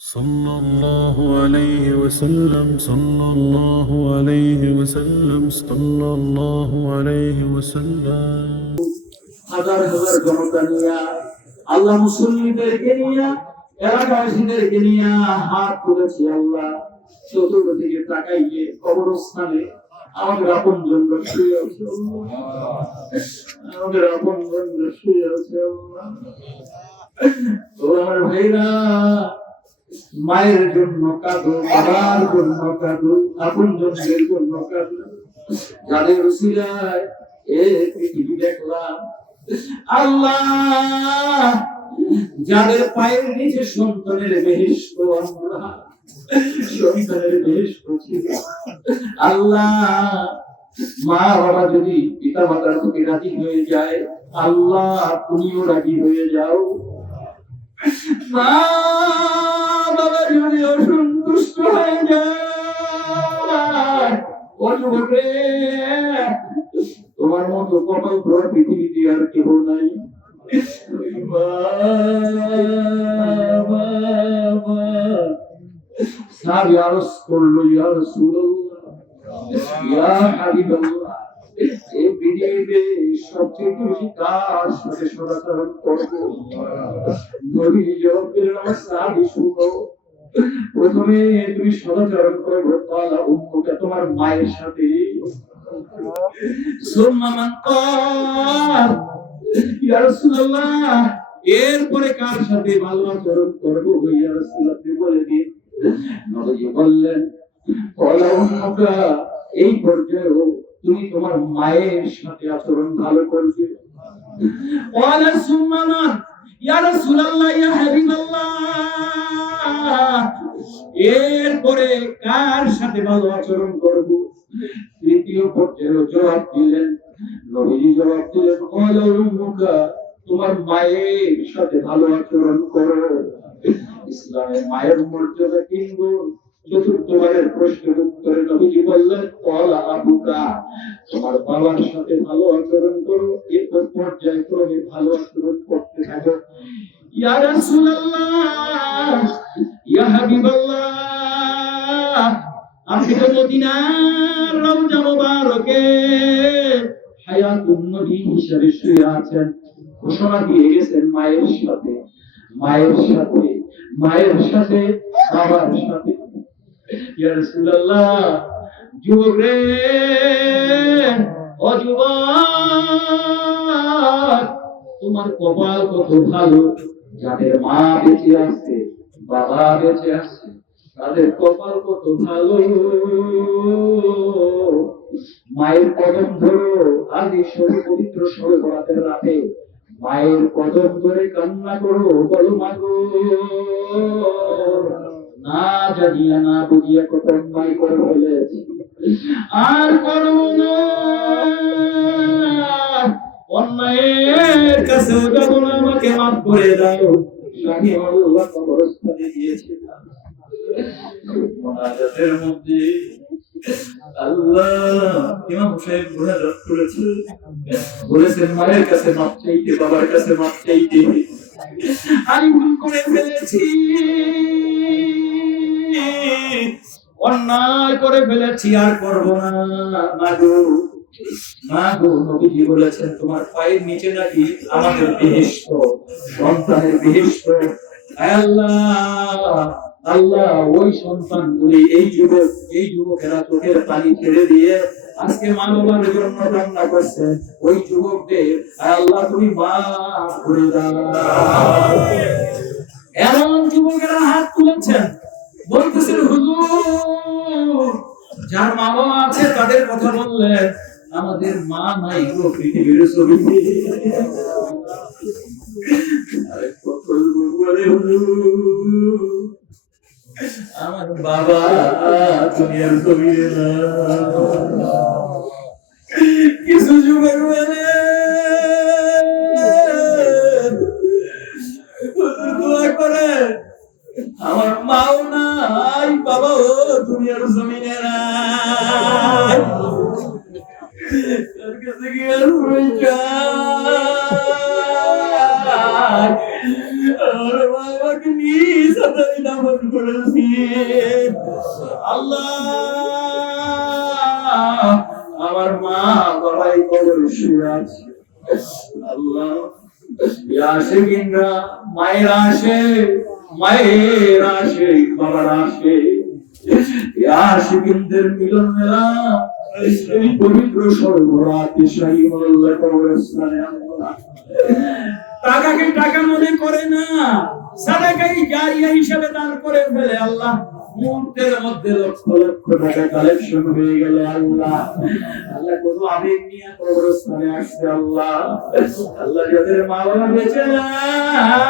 صلى الله عليه وسلم صلى الله عليه وسلم صلى الله عليه وسلم হাজার হাজার জনতা নিয়া আল্লাহ মুসল্লিদেরকে নিয়া এলাকাবাসীদেরকে নিয়া হাত তুলেছি আল্লাহ চতুর্দিকে তাকাইয়ে কবরস্থানে আমাদের আপন জন শুয়ে আছে আমাদের আপন জন শুয়ে আছে ও আমার ভাইরা মায়ের জন্য কাঁদো বাবার জন্য কাঁদো আপন জনদের জন্য কাঁদো যাদের উসিলায় পৃথিবী দেখলাম আল্লাহ যাদের পায়ের নিচে সন্তানের বেহেশত আমরা সন্তানের বেহেশত ছিল আল্লাহ মা বাবা যদি পিতা মাতার প্রতি রাজি হয়ে যায় আল্লাহ তুমিও রাজি হয়ে যাও মা বাবা যদি অসন্তুষ্ট হয়ে যায় তোমার মতো কপাল ভরা পৃথিবীতে আর কেউ নাই সাহাবী আরজ করলো ইয়া রাসূলুল্লাহ ইয়া হাবিবাল্লাহ এই পৃথিবীতে সবচেয়ে বেশি কার সাথে সদাচরণ করবো নবী জবাব দিলেন আমার সাহাবী শুনো প্রথমে তুমি সদাচরণ করবো তাআলা উম্মুকা তোমার মায়ের সাথে সুম্মা মান ক্বাল ইয়া রাসূলুল্লাহ এরপরে কার সাথে ভালো আচরণ করবো ইয়া রাসূলুল্লাহ বলে দিন নবী বললেন ক্বালা উম্মুকা এই পর্যায়ে তুমি তোমার মায়ের সাথে আচরণ ভালো করবে ক্বালা সুম্মা মান ইয়া রাসূলুল্লাহ ইয়া হাবিবাল্লাহ এরপরে কার সাথে ভালো আচরণ করব তৃতীয় পর্যায়ে জবাব দিলেন নবীজি জবাব দিলেন ক্বালা উম্মুকা তোমার মায়ের সাথে ভালো আচরণ করো ইসলামে মায়ের মর্যাদা 3 গুণ চতুর্থবারের প্রশ্নের উত্তরে নবীজি বললেন ক্বালা আবুকা তোমার বাবার সাথে ভালো আচরণ করো এরপর পর্যায়ক্রমে ভালো আচরণ করতে থাকো ইয়া রাসূলুল্লাহ ইয়া হাবিবাল্লাহ আপনি তো মদিনার রওজা মুবারকে হায়াতুন নবী হিসেবে শুয়ে আছেন ঘোষণা দিয়ে গেছেন মায়ের সাথে বাবার সাথে ইয়া রাসূলুল্লাহ যুবক রে ও যুবক তোমার কপাল কত ভালো যাদের মা বেঁচে আছে বাবা বেঁচে আছে তাদের কপাল কত ভালো মায়ের কদম ধরো আজ এই পবিত্র শবে বরাতের রাতে মায়ের কদম ধরে কান্না করো বলো মাগো না জানিয়া না বুঝিয়া কত অন্যায় করে ফেলেছি আর করব না অন্যায়ের কাছেও যাব না আমাকে মাফ করে দাও আমি আল্লাহ কবরস্থানে গিয়েছিলাম মুনাজাতের মধ্যে আল্লাহ ইমাম সাহেব মুনাজাত করেছেন বলেছেন মায়ের কাছে মাফ চাইতে বাবার কাছে মাফ চাইতে আমি ভুল করে ফেলেছি অন্যায় করে ফেলেছি আর করব না মাগো নবীজি বলেছেন তোমার পায়ের নিচে নাকি আমাদের বেহেশত সন্তানের বেহেশত আল্লাহ ওই সন্তানগুলি এই যুবকেরা চোখের পানি ছেড়ে দিয়ে আজকে মা বাবার জন্য কান্না করছে ওই যুবকদের আল্লাহ তুমি মাফ করে দাও এমন যুবকেরা হাত তুলেছেন বলতেছেন হুজুর যার মা বাবা আছে তাদের কথা বললেন আমাদের মা নাই গো পৃথিবীর ছবি আমার বাবা দুনিয়ার ছবি কিছু যুবক বলে দোয়া করে আমার মাও নাই বাবাও দুনিয়ার জমিনে নাই তার কাছে গিয়ে আমার বাবাকে নিয়ে সাথে করেছি। আল্লাহ আমার মা বাবাই কবরে শুয়ে আছে। আল্লাহ মায়ের আসে, মায়ের আসে, বাবার আসে, আশিকিনদের মিলন মেলা এই পবিত্র সর্বরাতে শাহী মোল্লা কবরস্থানে আমরা টাকাকে টাকা মনে করে না, সাদাকাই জারিয়া হিসেবে দান করে ফেলে। আল্লাহ মুহূর্তের মধ্যে লক্ষ লক্ষ টাকা কালেকশন হয়ে গেল। আল্লাহ আল্লাহ কোন আবেগ নিয়ে কবরস্থানে আসছে। আল্লাহ আল্লাহ যাদের মা বাবা বেঁচে নাই,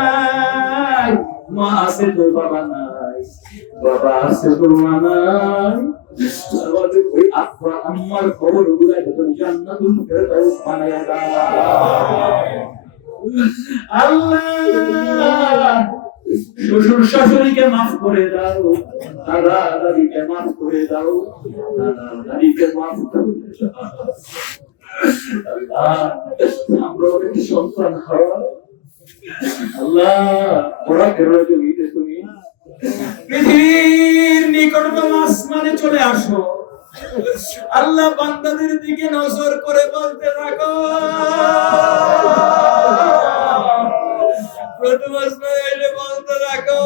মা আছে তো বাবা নাই, বাবা আছে তো মা নাই, আমাদের ওই আব্বা আম্মার কবরগুলা যখন জান্নাতুল ফেরদাউস বানায়া দাও। আল্লাহ শ্বশুর শাশুড়িকে মাফ করে দাও, দাদা দাদিকে মাফ করে দাও, দাদা দাদিকে মাফ করে দাও। আল্লাহ আমরা অনেক সন্তান হারা। আল্লাহ ওরা কেন জমিতে তুমি পৃথিবীর নিকটতম আসমানে চলে আসো। আল্লাহ বান্দাদের দিকে নজর করে বলতে থাকো, প্রথম আসমানে এসে বলতে থাকো,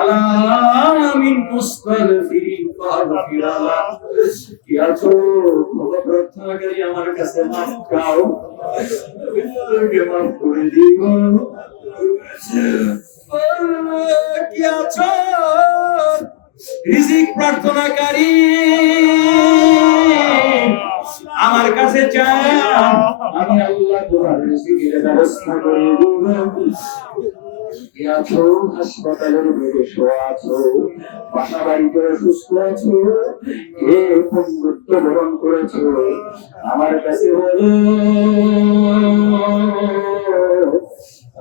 আলামিন মুস্তাগফিরিন ফাগফিরালা। কি আছো ক্ষমা প্রার্থনাকারী, আমার কাছে মাফ চাও, আমি তোমাকে মাফ করে দিব। কি আছো রিজিক প্রার্থনাকারী, আমার কাছে চাও, আমি আল্লাহ তোমার রিজিকের ব্যবস্থা করে দেব। কি আছো হাসপাতালের বেডে শোয়া আছো, বাসা বাড়িতে অসুস্থ আছো, কে বন্ধুত্ব বরণ করেছো, আমার কাছে বলো,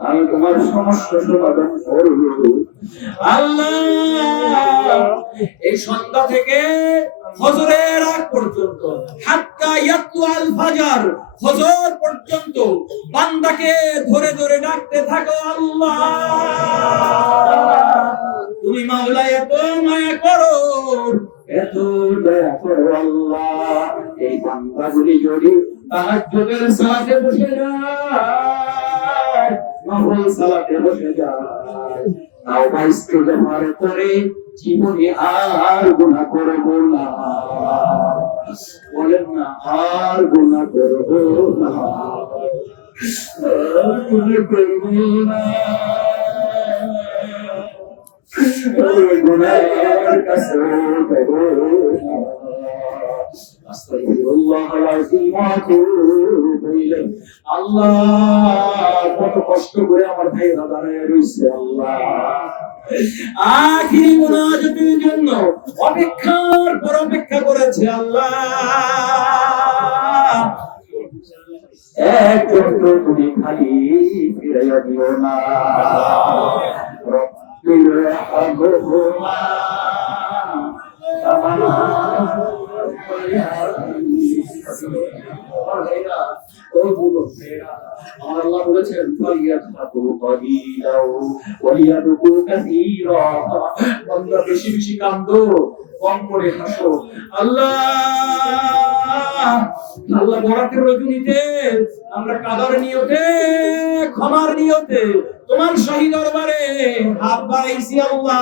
আমি তোমার সমস্ত সমাধান করব। আল্লাহ এই সন্ধ্যা থেকে ফজরের আগ পর্যন্ত, হাত্তা ইয়াতুল ফাজর, ফজর পর্যন্ত বান্দাকে ধরে ধরে ডাকতে থাকো। আল্লাহ তুমি মাওলা এত মায়া করো, এত দয়া করো। আল্লাহ এই বান্দাগুলি যদি তাহাজ্জুদের সালাতে বসে যায়, নফল সালাতে বসে যায়, তাওবা ইস্তিগফার করে জীবনে আর গুনাহ করব না, বলেন না আর গুনাহ করব না, আর গুনাহ করব না, গুনাহের কাছে যাব না। আল্লাহ কত কষ্ট করে আমার ভাইরা দাঁড়ায় রয়েছে। আল্লাহ আখিরি মুনাজাতের জন্য অপেক্ষার পর অপেক্ষা করেছে। আল্লাহ একজন তুমি খালি ফিরাইয়া দিও না, রব্বির রহমহুমা আল্লাহ বলেছেন বান্দা বেশি বেশি কান্দো, কম করে হাসো। আল্লাহ আল্লাহ বরাতের রজনীতে আমরা কাদার নিয়তে, ক্ষমার নিয়তে তোমার শাহী দরবারে হাত বাড়াইছি। আল্লাহ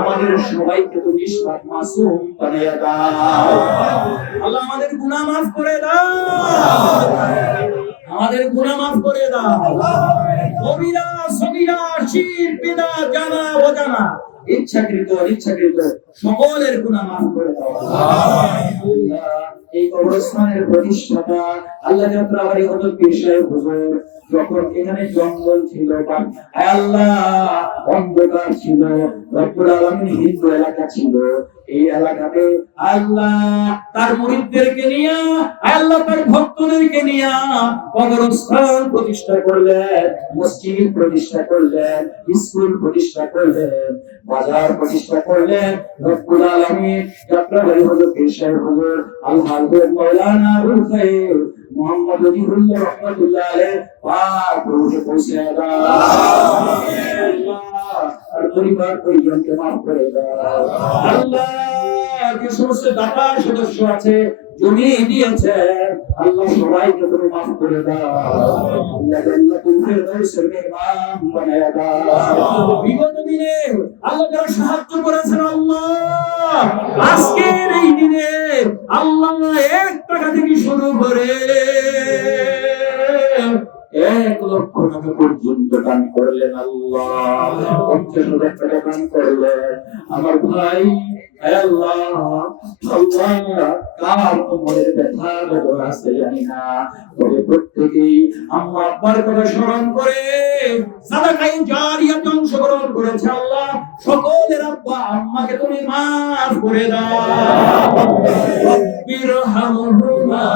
আমাদের সবাইকে তো নিষ্পাপ মাসুম বানায়া দাও। আল্লাহ আমাদের গুনাহ মাফ করে দাও, আমাদের গুনাহ মাফ করে দাও। কবিরা সগীরা শিরক বিদআত জানা অজানা ইচ্ছাকৃত অনিচ্ছাকৃত সকলের গুনাহ মাফ করে দাও। এই কবরস্থানের প্রতিষ্ঠাতা আল্লাহ যাত্রাবাড়ি হযরত পীর সাহেব হুজুর যখন এখানে জঙ্গল ছিল বা আল্লাহ অন্ধকার ছিল, রব্বুল আলামিন হিন্দু এলাকা ছিল, এই এলাকাতে আল্লাহ তার মুরিদদেরকে নিয়ে, আল্লাহ তার ভক্তদেরকে নিয়ে কবরস্থান প্রতিষ্ঠা করলেন, মসজিদ প্রতিষ্ঠা করলেন, স্কুল প্রতিষ্ঠা করলেন, বাজার প্রতিষ্ঠা করলেন। রব্বুল আলামিন যাত্রাবাড়ি হযরত পীর সাহেব হুজুর আল-হাফেজ মাওলানা আবুল খায়ের মুহাম্মদ ওলিউল্লাহ রাহমাতুল্লাহ আলাইহি পাক রূহে পৌঁছে দাও। পরিবার পরিজনকে মাফ করে দাও আল্লাহ। যে সমস্ত দাতা সদস্য আছে জমি দিয়েছে আল্লাহ সবাইকে তুমি মাফ করে দাও আল্লাহ জান্নাতুল ফেরদাউসের মেহমান বানায়া দাও। বিগত দিনে আল্লাহ যারা সাহায্য করেছেন আল্লাহ আজকের এই দিনে আল্লাহ 1 টাকা থেকে শুরু করে 1 লক্ষ টাকা পর্যন্ত দান করলেন আল্লাহ। 50,000 টাকা দান করলেন আমার ভাই আল্লাহ। আল্লাহ কার কোমরের ব্যথা বেদনা আছে জানি না, তবে প্রত্যেকেই আম্মা আব্বার কথা স্মরণ করে সাদাকায়ে জারিয়াতে অংশগ্রহণ করেছে আল্লাহ। সকলের আব্বা আম্মাকে তুমি মাফ করে দাও। রব্বিরহামহুমা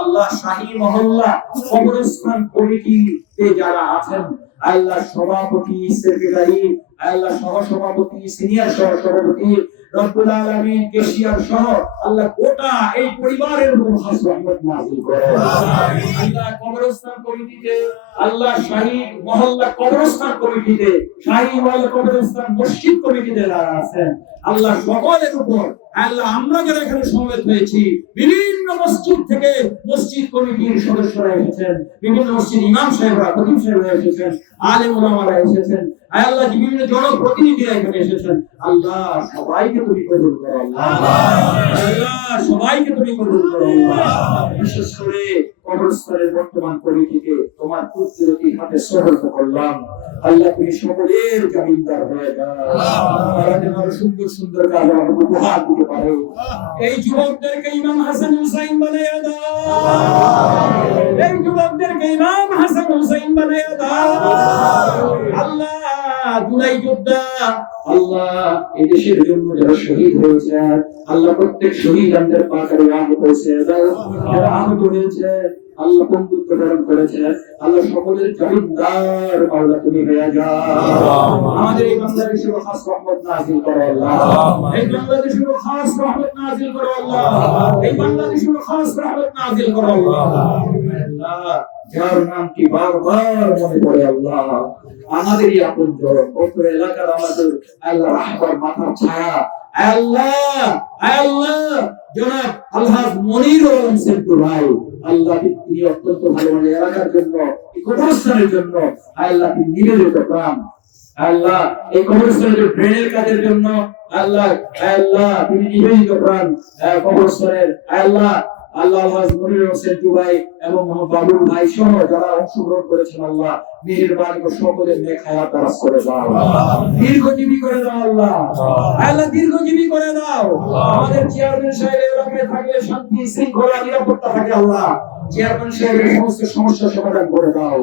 আল্লাহ শাহী মহল্লা কবরস্থান কমিটিতে যারা আছেন আল্লাহ সভাপতি, সেক্রেটারি, আল্লাহ সহ সভাপতি, সিনিয়র সহ সভাপতি, রব্বুল আলামিন কেশিয়ার সহ আল্লাহ গোটা এই পরিবারের উপর খাস রহমত নাযিল করো। আল্লাহ কবরস্থান কমিটিতে আল্লাহ শাহী মহল্লা কবরস্থান কমিটিতে, শাহী মহল্লা কবরস্থান মসজিদ কমিটিতে যারা আছেন আল্লাহ সকলের উপর আল্লাহ আমরা যারা এখানে সমবেত হয়েছি বিভিন্ন মসজিদ থেকে মসজিদ কমিটির সদস্যরা এসেছেন, বিভিন্ন মসজিদ ইমাম সাহেবরা, খতিব সাহেবরা এসেছেন, আলেম ওলামারা এসেছেন, আল্লাহ বিভিন্ন জনপ্রতিনিধিরা এখানে এসেছেন আল্লাহ সবাইকে তুমি কবুল করো আল্লাহ, সবাইকে তুমি কবুল করো আল্লাহ। বিশেষ করে কবরস্থানের বর্তমান কমিটিকে তোমার কুদরতি হাতে সুপর্দ করলাম আল্লাহ, তুমি সকলের জামিনদার হয়ে যাও। তারা যেন আরো সুন্দর সুন্দর কাজ আমাকে উপহার দিতে পারে। এই যুবকদেরকে ইমাম হাসান হুসাইন বানায়া দাও, এই যুবকদেরকে ইমাম হাসান হুসাইন বানায়া দাও আল্লাহ। জুলাই যোদ্ধা আল্লাহ এই দেশের জন্য যারা শহীদ হয়েছে আল্লাহ প্রত্যেক শহীদদের পাকারে আহত হয়েছে দাও, যারা আহত হয়েছে আল্লাহ বন্ধুত্ব ধারণ করেছে আল্লাহ সকলের জামিনদার আল্লাহ তুমি হয়ে যাও। আমাদের এই বাংলাদেশের উপর খাস রহমত নাযিল করো আল্লাহ, এই বাংলাদেশের উপর খাস রহমত নাযিল করো আল্লাহ, এই বাংলাদেশের উপর খাস রহমত নাযিল করো আল্লাহ। আল্লাহ যার নামটি বারবার মনে পড়ে আল্লাহ আমাদেরই আপনজন কত এলাকার আমাদের আল্লাহ রাহবার মাথার ছায়া আল্লাহ আল্লাহ জনাব আলহাজ মনির আলম সেন্টু ভাই আল্লাহ তিনি অত্যন্ত ভালো মানে এলাকার জন্য এই কবরস্থানের জন্য আল্লাহ তিনি নিবেদিত প্রাণ আল্লাহ, এই কবরস্থানের ড্রেনের কাজের জন্য আল্লাহ আল্লাহ তিনি নিবেদিত প্রাণ কবরস্থানের আল্লাহ আল্লাহ আলহাজ মনির হোসেন ভাই এবং মোহাম্মদ বাবুল ভাই সহ যারা অংশগ্রহণ করেছেন আল্লাহ মেহেরবানি করে সকলের নেক হায়াত দারাজ করে দাও, দীর্ঘজীবী করে দাও আল্লাহ আল্লাহ দীর্ঘজীবী করে দাও। আমাদের চেয়ারম্যান সাহেবের এলাকায় থাকলে শান্তি শৃঙ্খলা নিরাপত্তা থাকে আল্লাহ, চেয়ারম্যান সাহেবের সমস্ত সমস্যা সমাধান করে দাও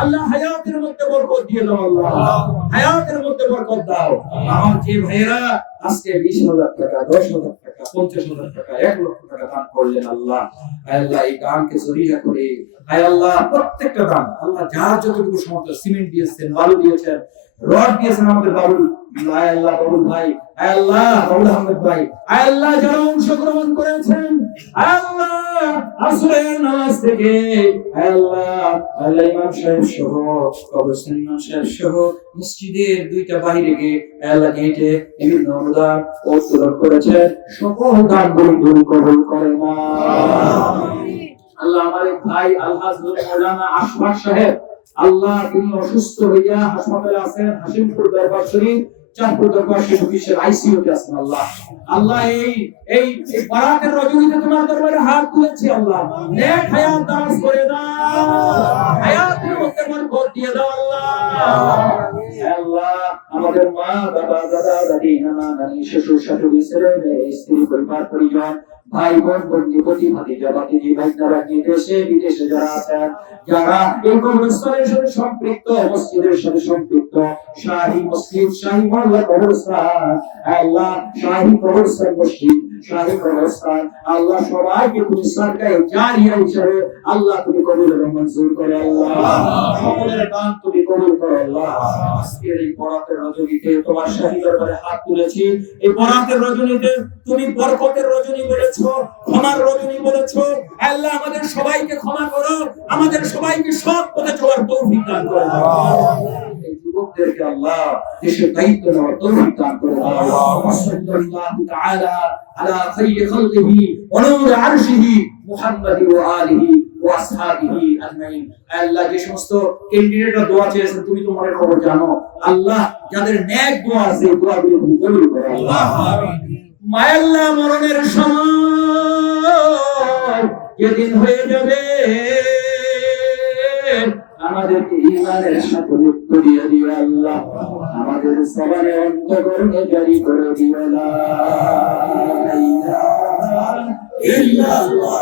আল্লাহ, হায়াতের মধ্যে বরকত দিয়ে দাও আল্লাহ, হায়াতের মধ্যে বরকত দাও। আমার যে ভাইয়েরা আজকে 20,000 টাকা, 10,000 টাকা, 50,000 টাকা, 1 লক্ষ টাকা দান করলেন আল্লাহ আল্লাহ এই দানকে জরিয়া করে আল্লাহ প্রত্যেকটা দান আল্লাহ যার যতটুকু সামর্থ্য, সিমেন্ট দিয়েছেন, বালু দিয়েছেন, রড দিয়েছেন আমাদের বাবুল আল্লাহ বাবুল ভাই আল্লাহ বাবুল আহমেদ ভাই আল্লাহ যারা অংশগ্রহণ করেছেন আল্লাহ আসরের নামাজ থেকে আল্লাহ আল্লাহ ইমাম সাহেব সহ কবরস্থান ইমাম সাহেব সহ মসজিদের 2টা বাহিরে আল্লাহ গেটে বিভিন্ন অনুদান ও প্রদান করেছেন, সকল দানগুলো তুমি কবুল করে নাও আল্লাহ। আমার এক ভাই আলহাজ মাওলানা আশফাক সাহেব আল্লাহ তিনি অসুস্থ হইয়া হাসপাতালে আছেন, হাসিমপুর দরবার শরীফ চাঁদপুর দরবার শরীফ অফিসের আইসিইউতে আছেন আল্লাহ আল্লাহ এই বারাতের রজনীতে তোমার দরবারে হাত তুলেছি আল্লাহ, নেক হায়াত দারাজ করে দাও, হায়াতের মধ্যে বরকত দিয়ে দাও আল্লাহ আল্লাহ। আমাদের মা বাবা দাদা দাদি নানা নানি শ্বশুর শাশুড়ি ছেলে মেয়ে স্ত্রী পরিবার পরিজন ভাই বোন বন্ধু প্রতিবাদী জবাতি ভাইদারাকি দেশে বিদেশে যারা আছেন, যারা এই কবরস্থানের সাথে সম্পৃক্ত, মসজিদের সাথে সম্পৃক্ত, শাহী মসজিদ, শাহী মহল্লা কবরস্থান, আল্লাহ শাহী কবরস্থান মসজিদ, শাহী কবরস্থান, আল্লাহ সবাইকে তুমি সরকারে জারিয়া হিসেবে আল্লাহ তুমি কবুল এবং মঞ্জুর করো আল্লাহ, সকলের দান তুমি কবুল করো আল্লাহ। আজকের এই বরাতের রজনীতে তোমার শাহী দরবারে হাত তুলেছি, এই বরাতের রজনীতে তুমি বরকতের রজনী বলেছো, ক্ষমার রজনী বলেছো, আল্লাহ আমাদের সবাইকে ক্ষমা করো, আমাদের সবাইকে সৎ পথে চলার তৌফিক দান করো এই যুবকদেরকে আল্লাহ দেশের দায়িত্ব নেওয়ার তৌফিক দান করো সাল্লাল্লাহু তাআলা আলা খায়রি খালকিহি ওয়া নূর আরশিহি মুহাম্মাদি ওয়া আলিহি ওয়া আসহাবিহি আজমাইন। আল্লাহ যে সমস্ত ক্যান্ডিডেটরা দোয়া চেয়েছেন তুমি তোমার খবর জানো, আল্লাহ যাদের নেক দোয়া আছে দোয়াগুলো তুমি কবুল করো আল্লাহ, আমিন। মায়াল্লাহ মরণের সময় যেদিন হয়ে যাবে আমাদেরকে ঈমানের সাথে মৃত্যু দিয়ে দিও আল্লাহ, আমাদের সবারে অন্তঃকরণে জারি করে দিও লা ইলাহা ইল্লাল্লাহ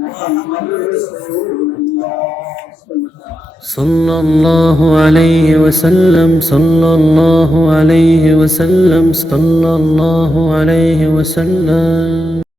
মুহাম্মাদুর রাসূলুল্লাহ সাল্লাল্লাহু আলাইহি ওয়াসাল্লাম, সাল্লাল্লাহু আলাইহি ওয়াসাল্লাম, সাল্লাল্লাহু আলাইহি ওয়াসাল্লাম।